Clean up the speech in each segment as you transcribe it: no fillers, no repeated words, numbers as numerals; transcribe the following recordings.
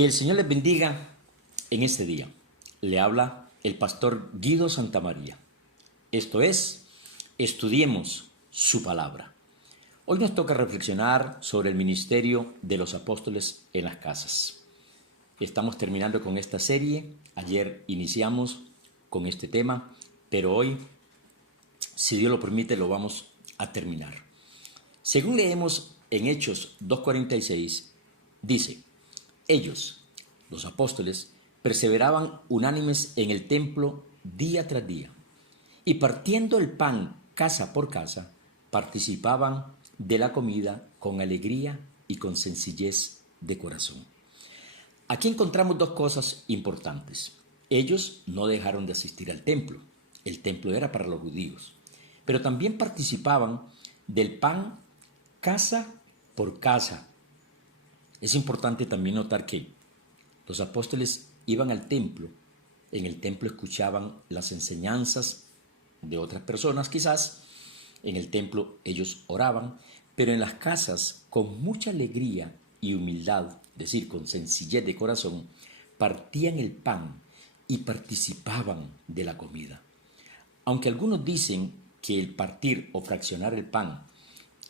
Que el Señor les bendiga en este día. Le habla el pastor Guido Santamaría. Esto es, estudiemos su palabra. Hoy nos toca reflexionar sobre el ministerio de los apóstoles en las casas. Estamos terminando con esta serie. Ayer iniciamos con este tema, pero hoy, si Dios lo permite, lo vamos a terminar. Según leemos en Hechos 2:46, dice: ellos, los apóstoles, perseveraban unánimes en el templo día tras día, y partiendo el pan casa por casa, participaban de la comida con alegría y con sencillez de corazón. Aquí encontramos dos cosas importantes. Ellos no dejaron de asistir al templo. El templo era para los judíos. Pero también participaban del pan casa por casa. Es importante también notar que los apóstoles iban al templo. En el templo escuchaban las enseñanzas de otras personas quizás. En el templo ellos oraban, pero en las casas, con mucha alegría y humildad, es decir, con sencillez de corazón, partían el pan y participaban de la comida. Aunque algunos dicen que el partir o fraccionar el pan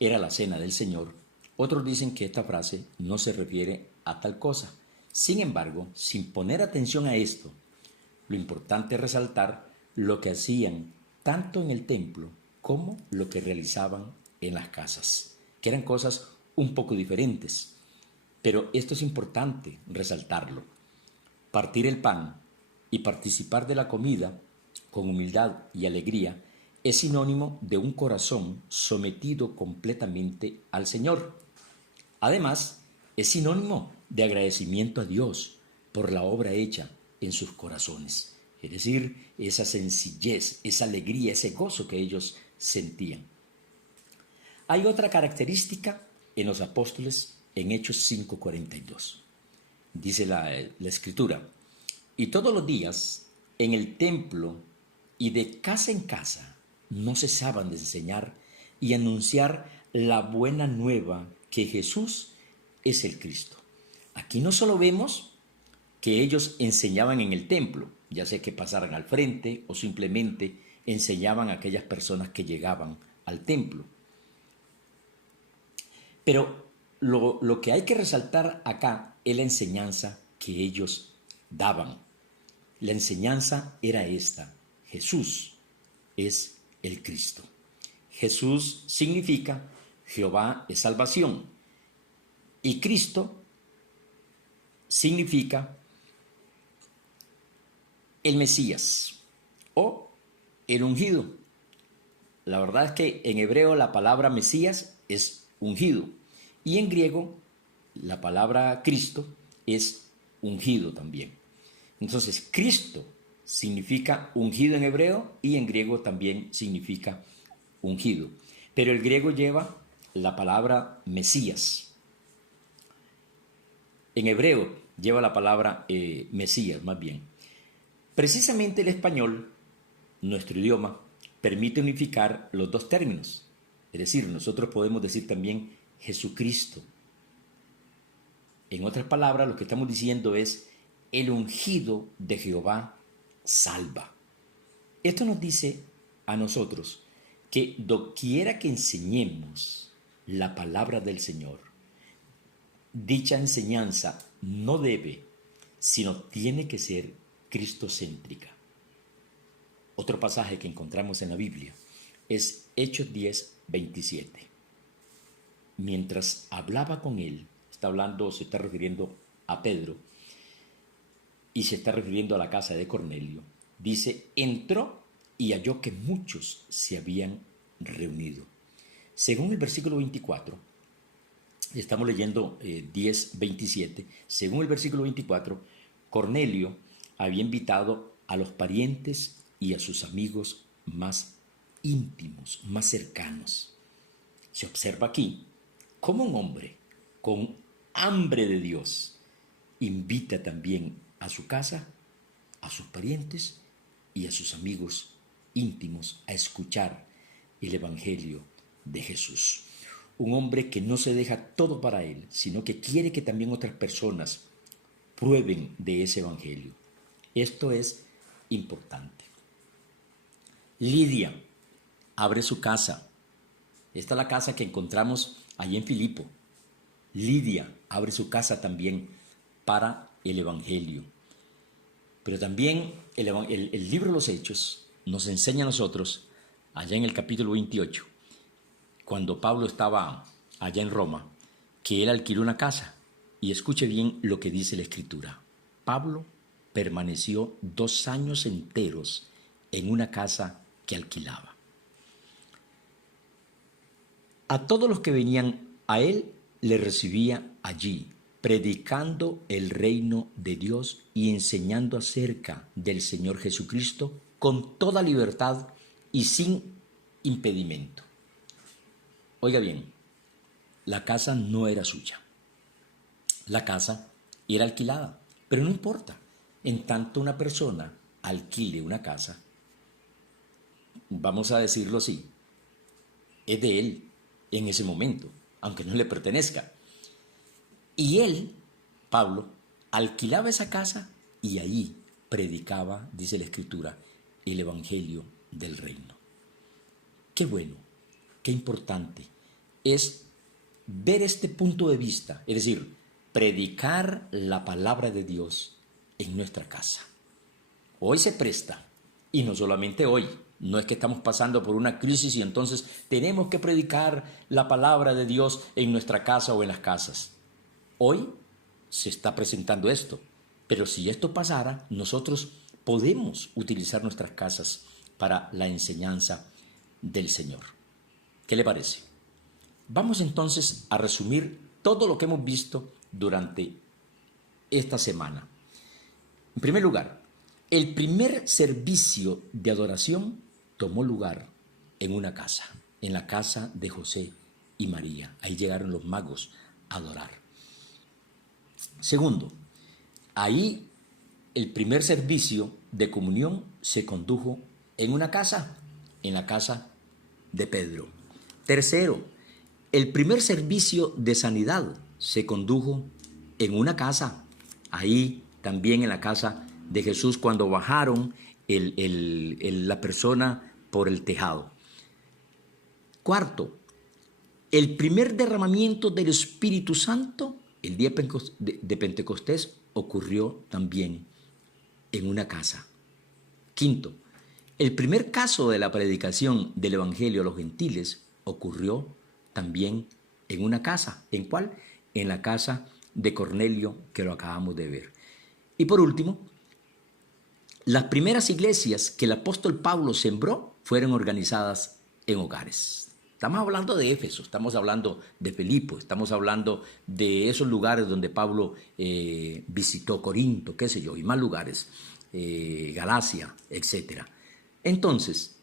era la cena del Señor, otros dicen que esta frase no se refiere a tal cosa. Sin embargo, sin poner atención a esto, lo importante es resaltar lo que hacían tanto en el templo como lo que realizaban en las casas, que eran cosas un poco diferentes. Pero esto es importante resaltarlo. Partir el pan y participar de la comida con humildad y alegría es sinónimo de un corazón sometido completamente al Señor. Además, es sinónimo de agradecimiento a Dios por la obra hecha en sus corazones. Es decir, esa sencillez, esa alegría, ese gozo que ellos sentían. Hay otra característica en los apóstoles en Hechos 5:42. Dice la Escritura: y todos los días en el templo y de casa en casa no cesaban de enseñar y anunciar la buena nueva que Jesús es el Cristo. Aquí no solo vemos que ellos enseñaban en el templo, ya sea que pasaran al frente o simplemente enseñaban a aquellas personas que llegaban al templo. Pero lo que hay que resaltar acá es la enseñanza que ellos daban. La enseñanza era esta: Jesús es el Cristo. Jesús significa Jehová es salvación, y Cristo significa el Mesías o el ungido. La verdad es que en hebreo la palabra Mesías es ungido, y en griego la palabra Cristo es ungido también. Entonces, Cristo significa ungido en hebreo y en griego también significa ungido. Pero el griego lleva la palabra Mesías. En hebreo lleva la palabra Mesías, más bien. Precisamente el español, nuestro idioma, permite unificar los dos términos. Es decir, nosotros podemos decir también Jesucristo. En otras palabras, lo que estamos diciendo es: el ungido de Jehová salva. Esto nos dice a nosotros que doquiera que enseñemos la palabra del Señor, dicha enseñanza no debe, sino tiene que ser cristocéntrica. Otro pasaje que encontramos en la Biblia es Hechos 10:27. Mientras hablaba con él, se está refiriendo a Pedro, y se está refiriendo a la casa de Cornelio, dice: entró y halló que muchos se habían reunido. Según el versículo 24, estamos leyendo 10:27, según el versículo 24, Cornelio había invitado a los parientes y a sus amigos más íntimos, más cercanos. Se observa aquí cómo un hombre con hambre de Dios invita también a su casa, a sus parientes y a sus amigos íntimos a escuchar el Evangelio de Jesús. Un hombre que no se deja todo para él, sino que quiere que también otras personas prueben de ese evangelio. Esto es importante. Lidia abre su casa. Esta es la casa que encontramos allí en Filipo. Lidia abre su casa también para el evangelio. Pero también el libro de los Hechos nos enseña a nosotros, allá en el capítulo 28, cuando Pablo estaba allá en Roma, que él alquiló una casa. Y escuche bien lo que dice la Escritura. Pablo permaneció 2 años enteros en una casa que alquilaba. A todos los que venían a él, le recibía allí, predicando el reino de Dios y enseñando acerca del Señor Jesucristo con toda libertad y sin impedimento. Oiga bien, la casa no era suya. La casa era alquilada, pero no importa. En tanto una persona alquile una casa, vamos a decirlo así, es de él en ese momento, aunque no le pertenezca. Y él, Pablo, alquilaba esa casa y ahí predicaba, dice la Escritura, el evangelio del reino. Qué bueno, qué importante es ver este punto de vista, es decir, predicar la palabra de Dios en nuestra casa. Hoy se presta, y no solamente hoy, no es que estamos pasando por una crisis y entonces tenemos que predicar la palabra de Dios en nuestra casa o en las casas. Hoy se está presentando esto, pero si esto pasara, nosotros podemos utilizar nuestras casas para la enseñanza del Señor. ¿Qué le parece? Vamos entonces a resumir todo lo que hemos visto durante esta semana. En primer lugar, el primer servicio de adoración tomó lugar en una casa, en la casa de José y María. Ahí llegaron los magos a adorar. Segundo, ahí el primer servicio de comunión se condujo en una casa, en la casa de Pedro. Tercero, el primer servicio de sanidad se condujo en una casa, ahí también en la casa de Jesús, cuando bajaron la persona por el tejado. Cuarto, el primer derramamiento del Espíritu Santo, el día de Pentecostés, ocurrió también en una casa. Quinto, el primer caso de la predicación del Evangelio a los gentiles ocurrió también en una casa. ¿En cuál? En la casa de Cornelio, que lo acabamos de ver. Y por último, las primeras iglesias que el apóstol Pablo sembró fueron organizadas en hogares. Estamos hablando de Éfeso, estamos hablando de Filipo, estamos hablando de esos lugares donde Pablo visitó, Corinto, qué sé yo, y más lugares, Galacia, etc. Entonces,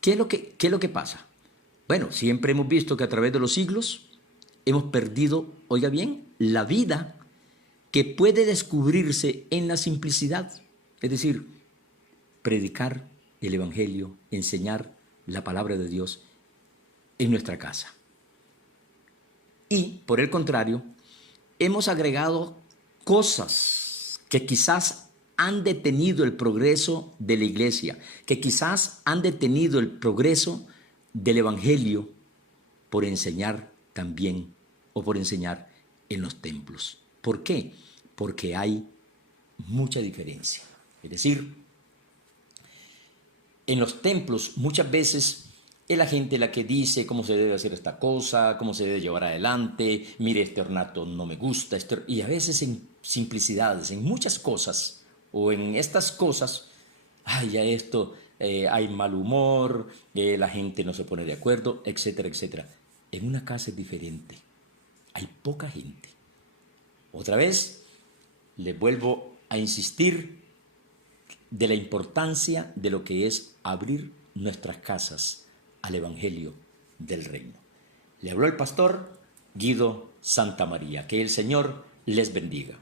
¿qué es lo que pasa? Bueno, siempre hemos visto que a través de los siglos hemos perdido, oiga bien, la vida que puede descubrirse en la simplicidad, es decir, predicar el Evangelio, enseñar la palabra de Dios en nuestra casa. Y, por el contrario, hemos agregado cosas que quizás han detenido el progreso de la iglesia, que quizás han detenido el progreso del Evangelio por enseñar también o por enseñar en los templos. ¿Por qué? Porque hay mucha diferencia. Es decir, en los templos muchas veces es la gente la que dice cómo se debe hacer esta cosa, cómo se debe llevar adelante, mire, este ornato no me gusta, y a veces en simplicidades, en muchas cosas, o en estas cosas, ya esto, hay mal humor, la gente no se pone de acuerdo, etcétera, etcétera. En una casa es diferente, hay poca gente. Otra vez, les vuelvo a insistir de la importancia de lo que es abrir nuestras casas al Evangelio del Reino. Le habló el pastor Guido Santamaría. Que el Señor les bendiga.